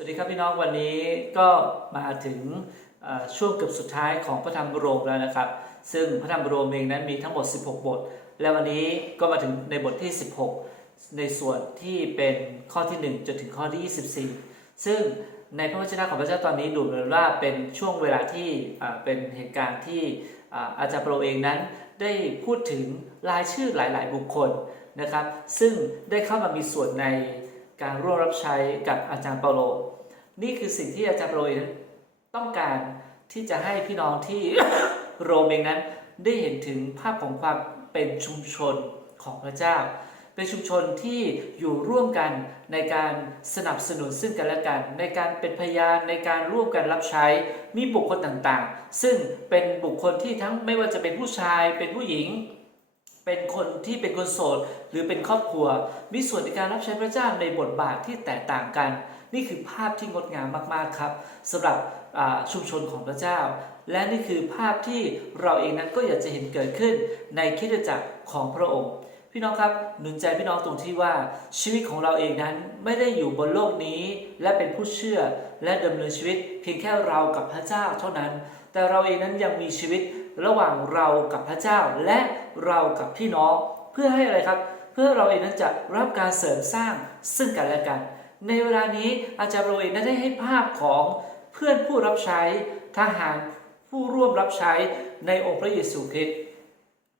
วัสดีครับพี่น้องวันนี้ก็มาถึงช่วงเกือบสุดท้ายของพระธรรมบรมแล้วนะครับ ซึ่งพระธรรมบรมเองนั้นมีทั้งหมด 16 บท และวันนี้ก็มาถึงในบทที่ 16 ในส่วนที่เป็นข้อที่ 1 จนถึงข้อที่ 24 ซึ่งในพระวจนะของพระเจ้าตอนนี้ดูเหมือนว่าเป็นช่วงเวลาที่เป็นเหตุการณ์ที่อาจารย์เปาโลเองนั้นได้พูดถึงรายชื่อหลาย ๆ บุคคลนะครับ ซึ่งได้เข้ามามีส่วนใน การร่วมรับใช้กับอาจารย์เปาโล นี่คือสิ่งที่อาจารย์โปรยนั้นต้องการที่จะให้พี่น้องที่โรมเองนั้นได้เห็นถึงภาพของความเป็นชุมชนของพระเจ้า เป็นชุมชนที่อยู่ร่วมกันในการสนับสนุนซึ่งกันและกัน ในการเป็นพยานในการร่วมกันรับใช้มีบุคคลต่างๆ ซึ่งเป็นบุคคลที่ทั้งไม่ว่าจะเป็นผู้ชายเป็นผู้หญิง เป็นคนที่เป็นคนโสดหรือเป็นครอบครัว มีส่วนในการรับใช้พระเจ้าในบทบาทที่แตกต่างกัน นี่คือภาพที่งดงามมากๆครับสำหรับชุมชนของพระเจ้า และนี่คือภาพที่เราเองนั้นก็อยากจะเห็นเกิดขึ้นในคริสตจักรของพระองค์ พี่น้องครับหนุนใจพี่น้องตรงที่ว่าชีวิตของเราเองนั้นไม่ได้อยู่บนโลกนี้ และเป็นผู้เชื่อและดำเนินชีวิต เพียงแค่เรากับพระเจ้าเท่านั้น แต่เราเองนั้นยังมีชีวิตระหว่างเรากับพระเจ้า และเรากับพี่น้อง เพื่อให้อะไรครับ เพื่อเราเองนั้นจะรับการเสริมสร้างซึ่งกันและกัน ในเวลานี้อาจารย์โรเองนั้นได้ให้ภาพของเพื่อนผู้รับใช้ทหารผู้ร่วมรับใช้ในองค์พระเยซูคริสต์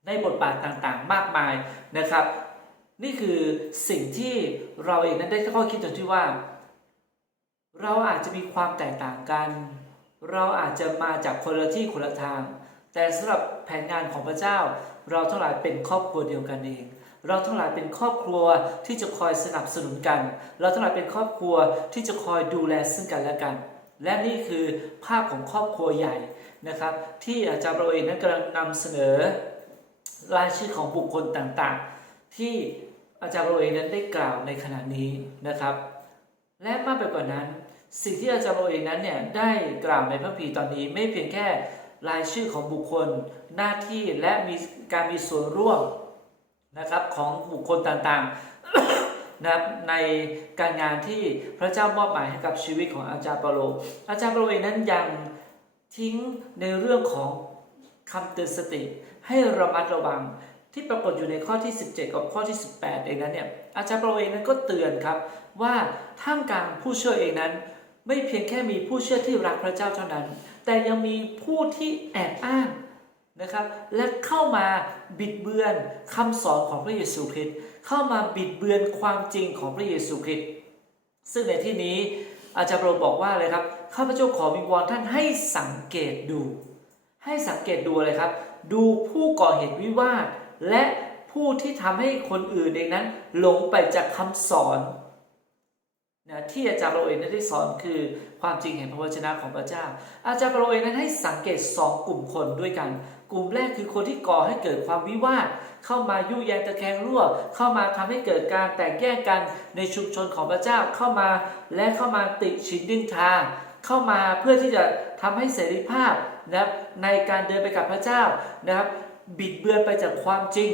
ในบทบาทต่างๆ มากมายนะครับ นี่คือสิ่งที่เราเองนั้นได้ข้อคิดตรงที่ว่า เราอาจจะมีความแตกต่างกัน เราอาจจะมาจากคนละที่คนละทาง แต่สำหรับแผนงานของพระเจ้า เราทั้งหลายเป็นครอบครัวเดียวกันเอง เราทั้งหลายเป็นครอบครัวที่จะคอยสนับสนุนกัน เราทั้งหลายเป็นครอบครัวที่จะคอยดูแลซึ่งกันและกัน และนี่คือภาพของครอบครัวใหญ่นะครับ ที่อาจารย์เราเองนั้นกำลังนำเสนอรายชื่อของบุคคลต่างๆ ที่อาจารย์เราเองนั้นได้กล่าวในขณะนี้นะครับ และมากไปกว่านั้น สิ่งที่อาจารย์โรเองนั้นเนี่ยได้กล่าวในพระพีตอนนี้ไม่เพียงแค่รายชื่อของบุคคลหน้าที่และมีการมีส่วนร่วมนะครับของบุคคลต่างๆนะครับในการงานที่พระเจ้ามอบหมายให้กับชีวิตของอาจารย์เปาโล อาจารย์เปาโลเองนั้นยังทิ้งในเรื่องของคำเตือนสติ ให้ระมัดระวังที่ปรากฏอยู่ในข้อที่ 17 กับข้อที่ 18 เองนั้นเนี่ยอาจารย์เปาโลเองนั้นก็เตือนครับว่าท่ามกลางผู้เชื่อเองนั้น ไม่เพียงแค่มีผู้เชื่อที่รักพระเจ้าเท่านั้น แต่ยังมีผู้ที่แอบอ้างนะครับ และเข้ามาบิดเบือนคำสอนของพระเยซูคริสต์เข้ามาบิดเบือนความจริงของพระเยซูคริสต์ซึ่งในที่นี้อาจารย์เปาโลบอกว่าเลยครับข้าพเจ้าขอวิงวอนท่านให้สังเกตดู ให้สังเกตดูอะไรครับ ดูผู้ก่อเหตุวิวาท และผู้ที่ทำให้คนอื่นเองนั้น หลงไปจากคำสอน นะที่อาจารย์โรเองนั้นได้สอนคือความจริงแห่งพระวจนะของพระเจ้า อาจารย์โรเองนั้นให้สังเกตสองกลุ่มคนด้วยกัน กลุ่มแรกคือคนที่ก่อให้เกิดความวิวาท เข้ามายุแยงตะแคงรั่ว เข้ามาทำให้เกิดการแตกแยกกันในชุมชนของพระเจ้าเข้ามาและเข้ามาติชินดินทาเข้ามาเพื่อที่จะทำให้เสรีภาพนะครับในการเดินไปกับพระเจ้านะครับบิดเบือนไปจากความจริง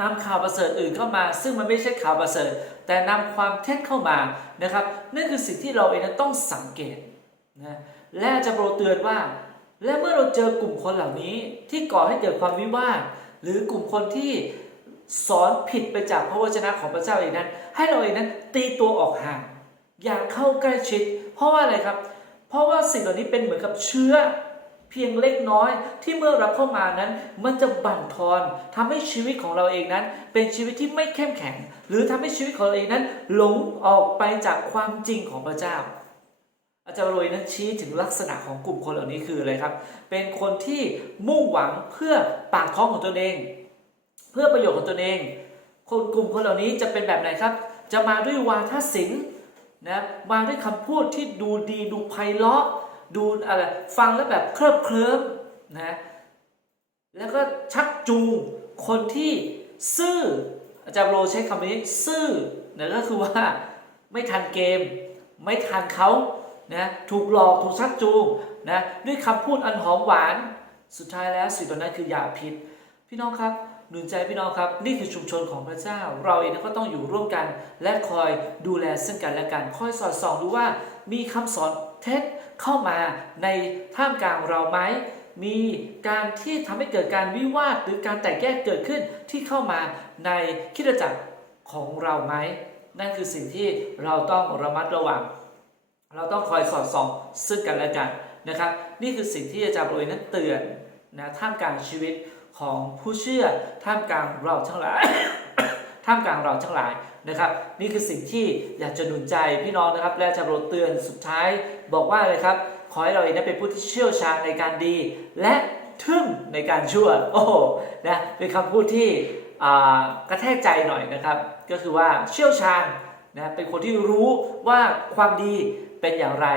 นำข่าวประเสริฐอื่นเข้ามา ซึ่งมันไม่ใช่ข่าวประเสริฐ แต่นำความเท็จเข้ามานะครับนั่นคือสิ่งที่เราเองต้องสังเกตนะและจะโปรเตือนว่า และเมื่อเราเจอกลุ่มคนเหล่านี้ที่ก่อให้เกิดความวิวาทหรือกลุ่มคนที่สอนผิดไปจากพระวจนะของพระเจ้าเองนั้น ให้เราเองนั้นตีตัวออกห่างอย่าเข้าใกล้ชิด เพราะว่าอะไรครับ เพราะว่าสิ่งเหล่านี้เป็นเหมือนกับเชื้อ เพียงเล็กน้อยที่เมื่อรับเข้ามานั้น มันจะบั่นทอนทำให้ชีวิตของเราเองนั้น เป็นชีวิตที่ไม่เข้มแข็ง หรือทำให้ชีวิตของเราเองนั้น หลงออกไปจากความจริงของพระเจ้า อาจารย์โรยนั้นชี้ถึงลักษณะของกลุ่มคนเหล่านี้คืออะไรครับ เป็นคนที่มุ่งหวังเพื่อปากท้องของตนเอง เพื่อประโยชน์ของตนเอง คนกลุ่มคนเหล่านี้จะเป็นแบบไหนครับ จะมาด้วยวาทศิลป์นะมาด้วยคำพูดที่ดูดีดูไพเราะ ดูอะไรฟังแล้วแบบเคลิบเคลิ้มนะแล้วก็ชักจูงคนที่ซื่ออาจารย์โรใช้คำนี้ซื่อนะก็คือว่าไม่ทันเกม ไม่ทันเขานะถูกหลอกถูกชักจูงนะด้วยคำพูดอันหอมหวานสุดท้ายแล้วสิ่งเหล่านั้นคือยาพิษ พี่น้องครับหนุนใจพี่น้องครับ นี่คือชุมชนของพระเจ้า เราเองก็ต้องอยู่ร่วมกัน และคอยดูแลซึ่งกันและกัน คอยสอดส่องดูว่ามีคำสอน เท็จเข้ามาในท่ามกลางเราไหมมีการที่ทำให้เกิดการวิวาทหรือการแตกแยกเกิดขึ้นที่เข้ามาในคิดจักรของเราไหมนั่นคือสิ่งที่เราต้องระมัดระวัง เราต้องคอยสอดส่องซึ่งกันและกันนะครับ นี่คือสิ่งที่อาจารย์โรยนั้นเตือนนะท่ามกลางชีวิตของผู้เชื่อท่ามกลางเราทั้งหลายท่ามกลางเราทั้งหลายนะครับ นี่คือสิ่งที่อยากจะหนุนใจพี่น้องนะครับ และอาจารย์โรยเตือนสุดท้าย บอกว่าเลยครับ ขอให้เราเองนั้นเป็นผู้ที่เชี่ยวชาญในการดี และทึ่งในการชั่ว โอ้โหนะเป็นคำพูดที่กระแทกใจหน่อยนะครับ ก็คือว่าเชี่ยวชาญนะเป็นคนที่รู้ว่าความดีเป็นอย่างไร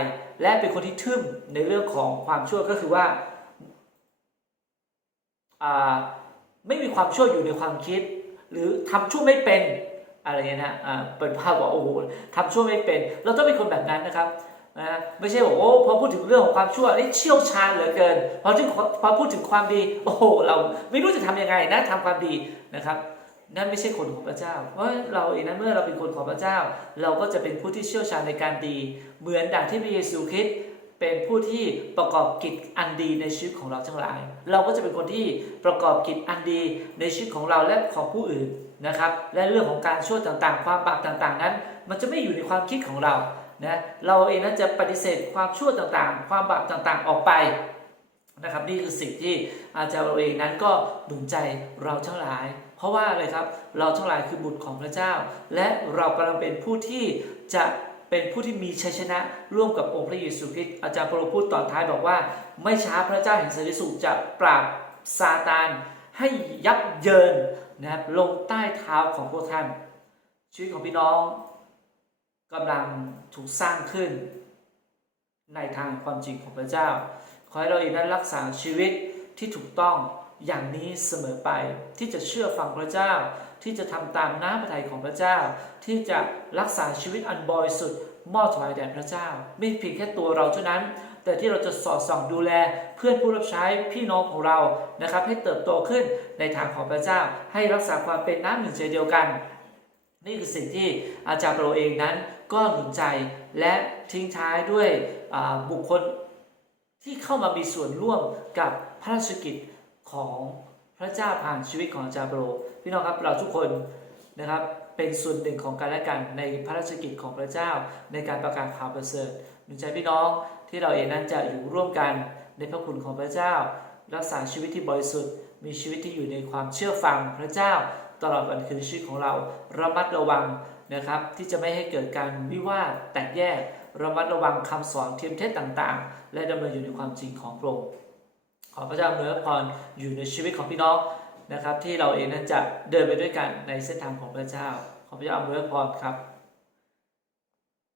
และเป็นคนที่ทึ่งในเรื่องของความชั่วก็คือว่าไม่มีความชั่วอยู่ในความคิด หรือทำชั่วไม่เป็นอะไรเงี้ยนะเป็นภาพว่าโอ้โหทำชั่วไม่เป็น เราต้องเป็นคนแบบนั้นนะครับ นะไม่ใช่บอกโอ้พอพูดถึงเรื่องของความชั่วนี่เชี่ยวชาญเหลือเกินพอถึงพอพูดถึงความดี โอ้โหเราไม่รู้จะทำยังไงนะทำความดีนะครับ นั่นไม่ใช่คนของพระเจ้า เพราะเราเองนั้นเมื่อเราเป็นคนของพระเจ้า เราก็จะเป็นผู้ที่เชี่ยวชาญในการดี เหมือนดังที่พระเยซูคริสต์เป็นผู้ที่ประกอบกิจอันดีในชีวิตของเราทั้งหลาย เราก็จะเป็นคนที่ประกอบกิจอันดีในชีวิตของเราและของผู้อื่นนะครับ และเรื่องของการช่วยต่างๆ ความบาปต่างๆ นั้น มันจะไม่อยู่ในความคิดของเรา นะเราเองนั้นจะปฏิเสธความชั่วต่างๆ ความบาปต่างๆออกไปนะครับนี่คือสิ่งที่อาจารย์เราเองนั้นก็หนุนใจเราทั้งหลาย เพราะว่าอะไรครับเราทั้งหลายคือบุตรของพระเจ้า และเรากำลังเป็นผู้ที่จะเป็นผู้ที่มีชัยชนะร่วมกับองค์พระเยซูคริสต์อาจารย์เปโลพูดตอนท้ายบอกว่า ไม่ช้าพระเจ้าแห่งสันติสุขจะปราบซาตานให้ยับเยินนะครับลงใต้เท้าของพวกท่านชีวิตของพี่น้อง กำลังถูกสร้างขึ้น ในทางความจริงของพระเจ้า ขอให้เราเองนั้นรักษาชีวิตที่ถูกต้องอย่างนี้เสมอไป ที่จะเชื่อฟังพระเจ้า ที่จะทำตามน้ำพระทัยของพระเจ้า ที่จะรักษาชีวิตอันบริสุทธิ์มอบถวายแด่พระเจ้า ไม่เพียงแค่ตัวเราเท่านั้น แต่ที่เราจะสอดส่องดูแล เพื่อนผู้รับใช้พี่น้องของเรานะครับ ให้เติบโตขึ้นในทางของพระเจ้า ให้รักษาความเป็นน้ำหนึ่งใจเดียวกัน นี่คือสิ่งที่อาจารย์เปโลเองนั้นก็หนุนใจและทิ้งท้ายด้วยบุคคลที่เข้ามามีส่วนร่วมกับพระราชกิจของพระเจ้าผ่านชีวิตของอาจารย์เปโลพี่น้องครับเราทุกคนนะครับเป็นส่วนหนึ่งของกันและกันในพระราชกิจของพระเจ้าในการประกาศข่าวประเสริฐหนุนใจพี่น้องที่เราเองนั้นจะอยู่ร่วมกันในพระคุณของพระเจ้า รักษาชีวิตที่บริสุทธิ์มีชีวิตที่อยู่ในความเชื่อฟังพระเจ้า ตลอดวันคืนชีวิตของเราระมัดระวังนะครับ ที่จะไม่ให้เกิดการวิวาทแตกแยก ระมัดระวังคำสอนเทียมเท็จต่างๆ และดำเนินอยู่ในความจริงของพระองค์ขอพระเจ้าอำนวยพรอยู่ในชีวิตของพี่น้องนะครับ ที่เราเองนั้นจะเดินไปด้วยกันในเส้นทางของพระเจ้าขอพระเจ้าอำนวยพรครับ